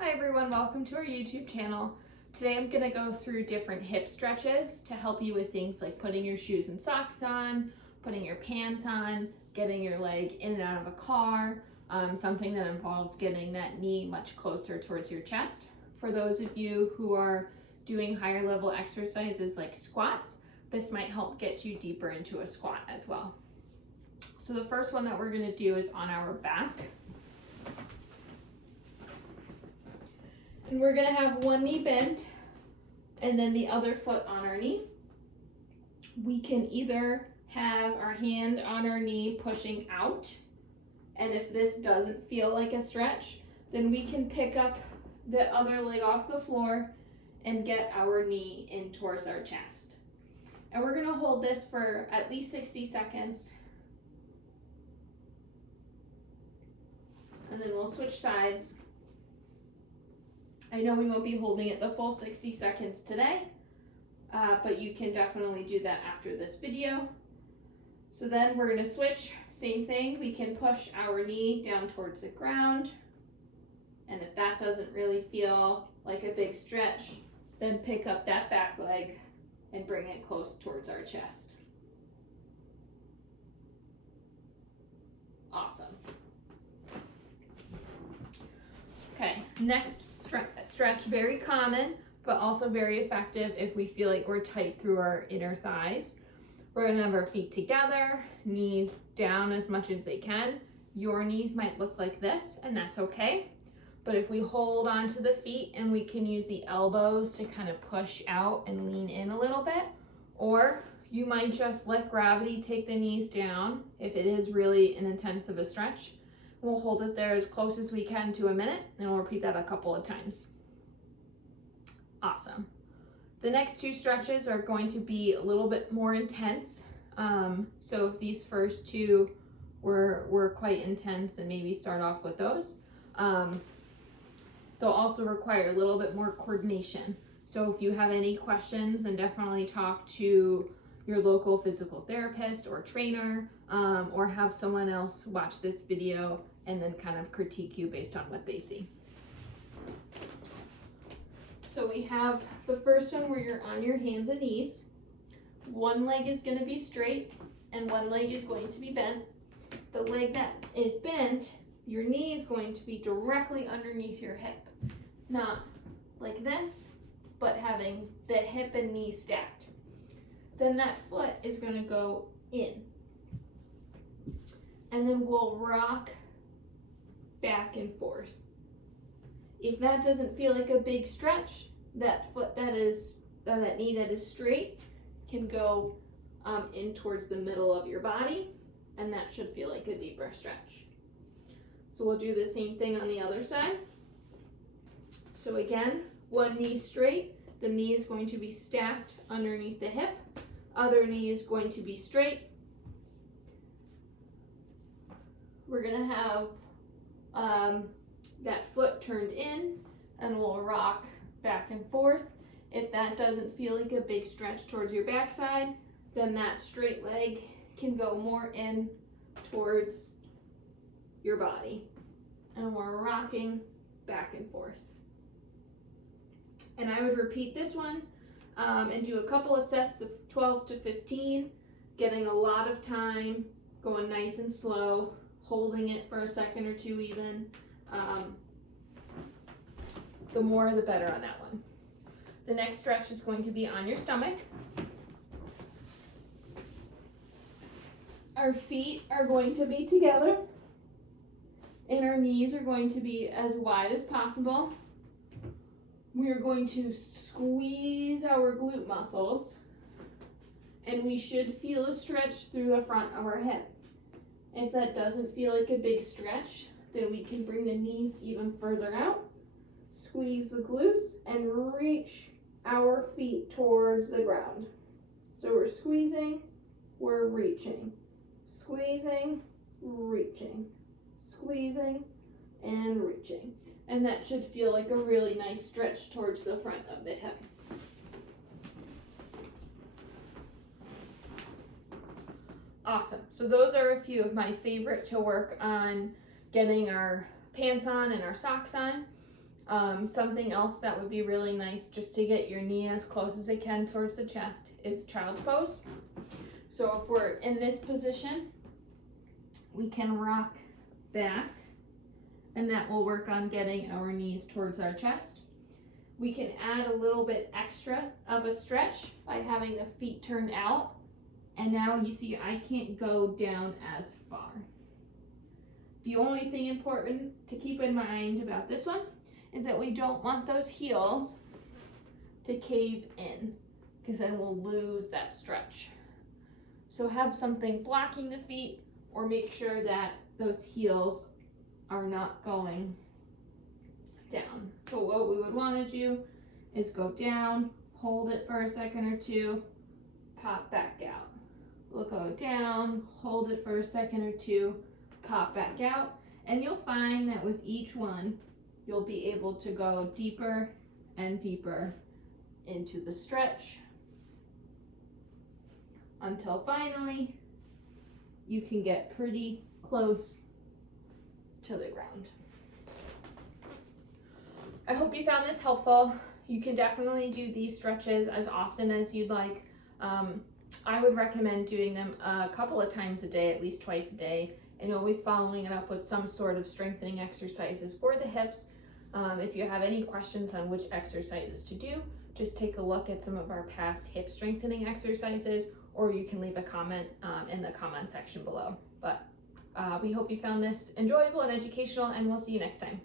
Hi everyone, welcome to our YouTube channel. Today I'm going to go through different hip stretches to help you with things like putting your shoes and socks on, putting your pants on, getting your leg in and out of a car, something that involves getting that knee much closer towards your chest. For those of you who are doing higher level exercises like squats, this might help get you deeper into a squat as well. So the first one that we're going to do is on our back. And we're gonna have one knee bent and then the other foot on our knee. We can either have our hand on our knee pushing out, and if this doesn't feel like a stretch, then we can pick up the other leg off the floor and get our knee in towards our chest. And we're gonna hold this for at least 60 seconds. And then we'll switch sides. I know we won't be holding it the full 60 seconds today, but you can definitely do that after this video. So then we're going to switch, same thing, we can push our knee down towards the ground, and if that doesn't really feel like a big stretch, then pick up that back leg and bring it close towards our chest. Awesome. Okay, next stretch, very common, but also very effective if we feel like we're tight through our inner thighs. We're gonna have our feet together, knees down as much as they can. Your knees might look like this, and that's okay. But if we hold onto the feet and we can use the elbows to kind of push out and lean in a little bit, or you might just let gravity take the knees down if it is really an intense of a stretch. We'll hold it there as close as we can to a minute, and we'll repeat that a couple of times. Awesome. The next two stretches are going to be a little bit more intense. So if these first two were quite intense, then maybe start off with those. They'll also require a little bit more coordination. So if you have any questions, then definitely talk to your local physical therapist or trainer, or have someone else watch this video and then kind of critique you based on what they see. So we have the first one where you're on your hands and knees. One leg is going to be straight and one leg is going to be bent. The leg that is bent, your knee is going to be directly underneath your hip. Not like this, but having the hip and knee stacked. Then that foot is going to go in. And then we'll rock back and forth. If that doesn't feel like a big stretch, that foot that knee that is straight can go in towards the middle of your body, and that should feel like a deeper stretch. So we'll do the same thing on the other side. So again, one knee straight, the knee is going to be stacked underneath the hip. Other knee is going to be straight. We're going to have that foot turned in, and we'll rock back and forth. If that doesn't feel like a big stretch towards your backside, then that straight leg can go more in towards your body. And we're rocking back and forth. And I would repeat this one and do a couple of sets of 12 to 15, getting a lot of time, going nice and slow, holding it for a second or two even. The more the better on that one. The next stretch is going to be on your stomach. Our feet are going to be together and our knees are going to be as wide as possible. We are going to squeeze our glute muscles, and we should feel a stretch through the front of our hip. If that doesn't feel like a big stretch, then we can bring the knees even further out, squeeze the glutes, and reach our feet towards the ground. So we're squeezing, we're reaching, squeezing, reaching, squeezing, and reaching. And that should feel like a really nice stretch towards the front of the hip. Awesome. So those are a few of my favorite to work on getting our pants on and our socks on. Something else that would be really nice just to get your knee as close as it can towards the chest is child's pose. So if we're in this position, we can rock back, and that will work on getting our knees towards our chest. We can add a little bit extra of a stretch by having the feet turned out, and now you see I can't go down as far. The only thing important to keep in mind about this one is that we don't want those heels to cave in, because then we'll lose that stretch. So have something blocking the feet, or make sure that those heels are not going down. So what we would want to do is go down, hold it for a second or two, pop back out. We'll go down, hold it for a second or two, pop back out, and you'll find that with each one, you'll be able to go deeper and deeper into the stretch until finally you can get pretty close to the ground. I hope you found this helpful. You can definitely do these stretches as often as you'd like. I would recommend doing them a couple of times a day, at least twice a day, and always following it up with some sort of strengthening exercises for the hips. If you have any questions on which exercises to do, just take a look at some of our past hip strengthening exercises, or you can leave a comment in the comment section below. But we hope you found this enjoyable and educational, and we'll see you next time.